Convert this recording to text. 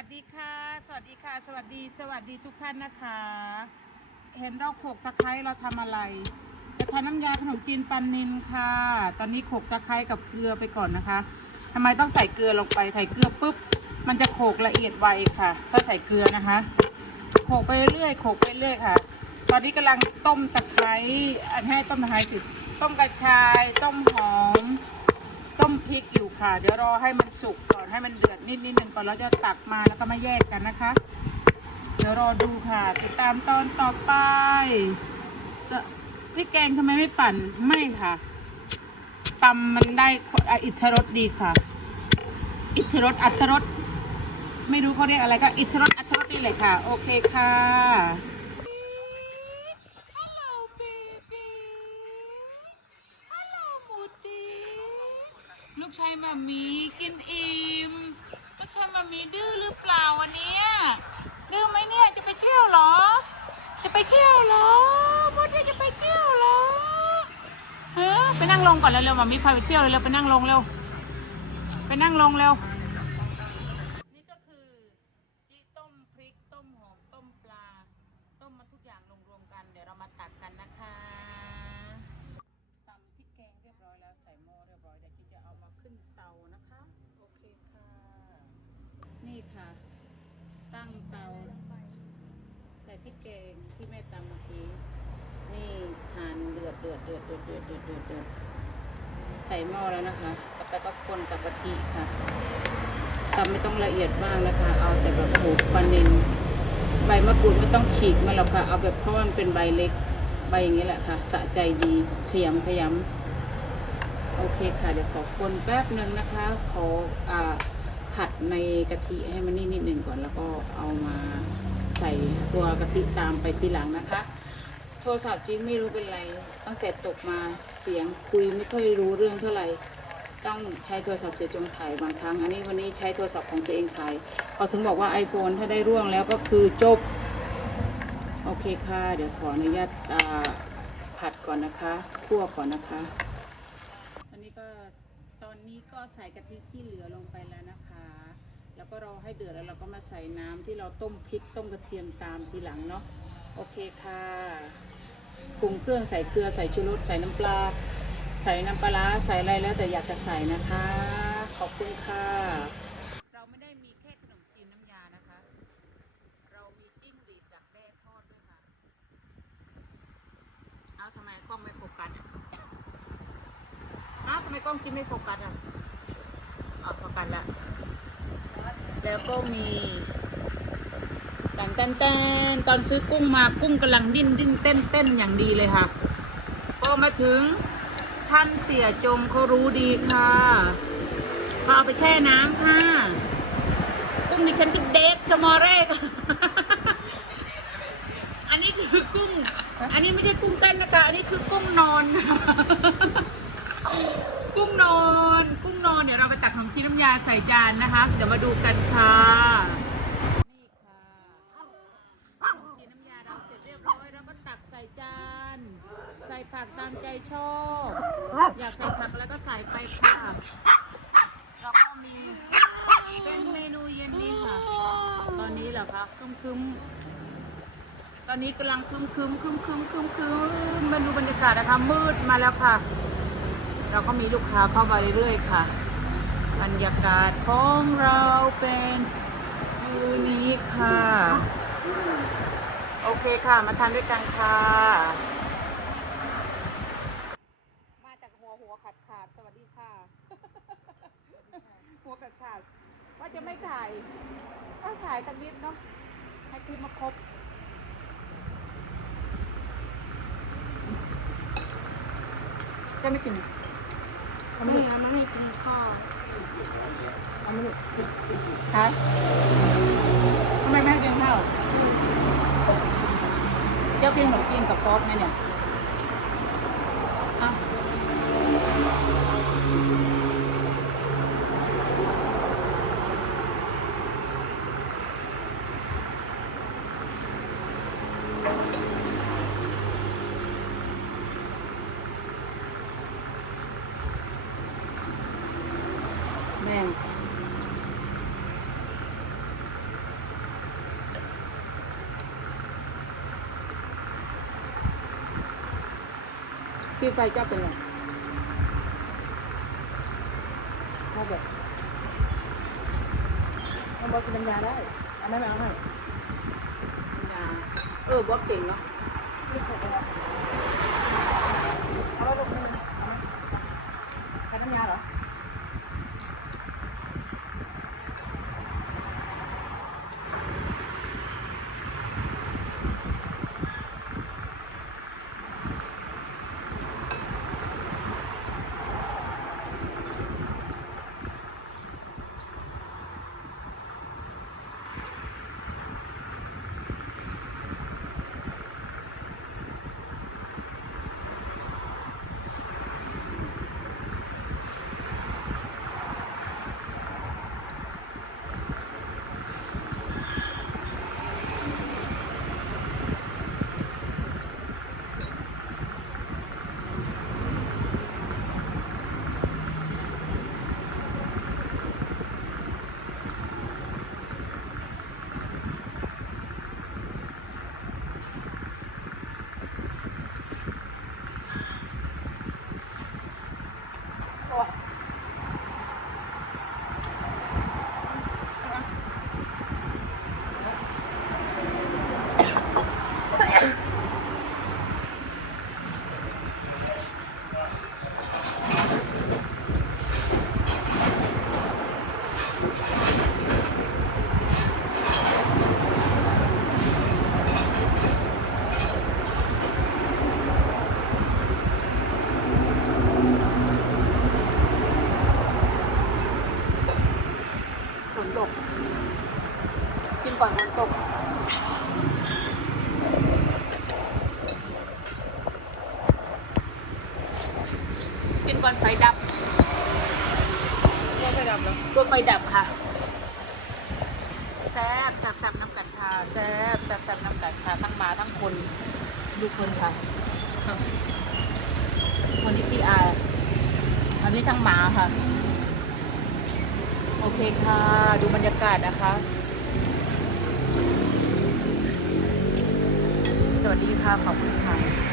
วัสดีค่ะ สวัสดีค่ะ สวัสดีสวัสดีทุกท่านนะคะ เห็นเราโขกตะไคร้เราทำอะไร จะทำน้ำยาขนมจีนปันนินค่ะ ตอนนี้โขกตะไคร้กับเกลือไปก่อนนะคะทำไมต้องใส่เกลือลงไปใส่เกลือปุ๊บมันจะโขกละเอียดไวค่ะถ้าใส่เกลือนะคะโขกไปเรื่อยโขกไปเรื่อยค่ะ ตอนนี้กำลังต้มตะไคร้อันให้ต้มตะไคร้คือต้มกระชายต้มหอม มพริกอยู่ค่ะ เดี๋ยวรอให้มันสุกก่อนให้มันเดือดนิดนิดหนึ่งก่อนเราจะตักมาแล้วก็มาแยกกันนะคะ เดี๋ยวรอดูค่ะ ติดตามตอนต่อไปพริกแกงทำไมไม่ปั่นไม่ค่ะตำมันได้อิทธรสดีค่ะ อิทธรสอัทธรสไม่รู้เขาเรียกอะไรก็อิทธรสอัทธรสนี่แหละค่ะ โอเคค่ะ Hello baby Hello หมูดีลูกชาย มามีกินอิ่มลูกชายมามีดื้อหรือเปล่าวันนี้ดื้อไหมเนี่ยจะไปเที่ยวเหรอ จะไปเที่ยวเหรอพ่อจะไปเที่ยวเหรอเฮ้ไปนั่งลงก่อนเร็วๆมามีพาไปเที่ยวเร็วๆไปนั่งลงเร็วไปนั่งลงเร็ว นี่ก็คือจีต้มพริกต้มหอมต้มปลา ต้มมาทุกอย่างลงรวมกัน เดี๋ยวเรามาตักกันนะคะตำพริกแกงเรียบร้อยแล้วใส่หม้อเรียบร้อยเดี๋ยวจีจะเอามาขึ้นเตานะคะ โอเคค่ะ นี่ค่ะ ตั้งเตา ใส่พริกแกงที่แม่ตำเมื่อกี้ นี่ทานเดือดเดือดเดือดเดือดเดือดเดือดเดือดเดือดใส่หม้อแล้วนะคะต่อไปก็คนกับกะทิค่ะตำไม่ต้องละเอียดมากนะคะ เอาแต่แบบโอ้โหปลานินใบมะกรูดไม่ต้องฉีกมาหรอกค่ะ เอาแบบเพราะมันเป็นใบเล็ก ใบอย่างนี้แหละค่ะ สะใจดี ขยำขยำโอเคค่ะ เดี๋ยวขอคนแป๊บหนึ่งนะคะ ขออ่า ผัดในกะทิให้มันนิดนิดหนึ่งก่อนแล้วก็เอามาใส่ตัวกะทิตามไปทีหลังนะคะ โทรศัพท์จริงไม่รู้เป็นไร ตั้งแต่ตกมาเสียงคุยไม่ค่อยรู้เรื่องเท่าไหร่ต้องใช้โทรศัพท์เสียจงถ่ายบางครั้ง อันนี้วันนี้ใช้โทรศัพท์ของตัวเองถ่ายเขาถึงบอกว่า iPhone ถ้าได้ร่วงแล้วก็คือจบ โอเคค่ะ เดี๋ยวขออนุญาตาผัดก่อนนะคะคั่วก่อนนะคะตอนนี้ก็ตอนนี้ก็ใส่กะทิที่เหลือลงไปแล้วนะคะ แล้วก็รอให้เดือดแล้วเราก็มาใส่น้ำที่เราต้มพริกต้มกระเทียมตามทีหลังเนาะโอเคค่ะปรุงเครื่องใส่เกลือใส่ชูรสใส่น้ำปลา ใส่น้ำปลาร้าใส่อะไรแล้วแต่อยากจะใส่นะคะ ขอบคุณค่ะ เราไม่ได้มีแค่ขนมจีนน้ำยานะคะ เรามีจิ้งหรีดดักแด้ทอดด้วยค่ะ เอาทำไมกล้องไม่โฟกัสอะเอาทำไมกล้องจิ้มไม่โฟกัสอะเอโฟกัสแล้ว แล้วก็มีแตนแตนแตนตอนซื้อกุ้งมากุ้งกำลังดิ้นดิ้นเต้นเต้นอย่างดีเลยค่ะ พอมาถึงท่านเสียจงเขารู้ดีค่ะพอเอาไปแช่น้ำค่ะ กุ้งดิฉันก็เด็ดชะมอเร่ค่ะอันนี้คือกุ้ง อันนี้ไม่ใช่กุ้งเต้นนะคะ อันนี้คือกุ้งนอน กุ้งนอน กุ้งนอนเดี๋ยวเราไปตักขนมจีนน้ำยาใส่จานนะคะ เดี๋ยวมาดูกันค่ะนี่ค่ะขนมจีนน้ำยาเราเสร็จเรียบร้อยเราก็ตักใส่จาน ใส่ผักตามใจชอบอยากใส่ผักแล้วก็ใส่ไปค่ะแล้วก็มีเป็นเมนูเย็นนี้ค่ะ ตอนนี้เหรอคะคึมคึมๆตอนนี้กำลังคึมคึมคึมคึมคึมคึมมาดูบรรยากาศนะคะมืดมาแล้วค่ะ เราก็มีลูกค้าเข้ามาเรื่อยๆค่ะ บรรยากาศของเราเป็นยูนี้ค่ะ โอเคค่ะ มาทานด้วยกันค่ะ มาจากหัวหัวขาดขาดสวัสดีค่ะ หัวขาดขาดว่าจะไม่ถ่ายก็ถ่ายสักนิดเนาะให้คลิปมาครบจะไม่กิน ไม่ไม่ดูนะไม่ให้กินข้าวเอาไม่ดูคะทำไมไม่ให้กินข้าวเจ้ากินขนมจีนกับซอสไหมเนี่ย 55 chắc Hadi. Không bớt tiền nhà đấy. Anh em ăn này. Nhà. Ừ, bớt tiền đó. กินก่อนฝนตกกินก่อนไฟดับว่าไม่ดำแล้วตัวไฟดับค่ะแซ่บแซ่บแซ่บน้ำกันค่ะแซ่บแซ่บแซ่บน้ำกันค่ะทั้งหมาทั้งคนดูคนค่ะคนนี้ที่อาอันนี้ทั้งหมาค่ะ โอเคค่ะ ดูบรรยากาศนะคะ วัสดีค่ะ ขอบคุณค่ะ